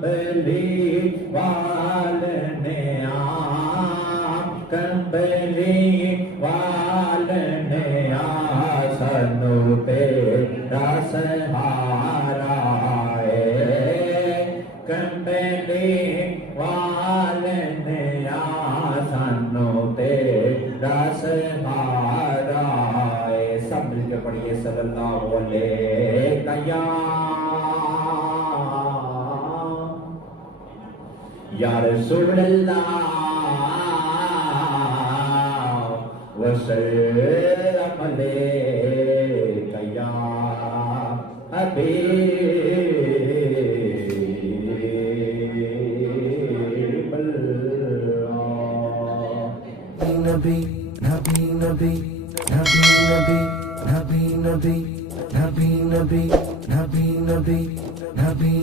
कंबली वालने कंबली वालने सनु तेरा सहारा कंबली वालने सनु तेरा सहारा। सब मिलकर पढ़िए सल्लल्लाहु अलैहि या रसूलल्लाह वसल्लम अलैका या हबीबल्लाह। नबी नबी नबी नबी नबी नबी नबी नबी नबी नबी नबी नबी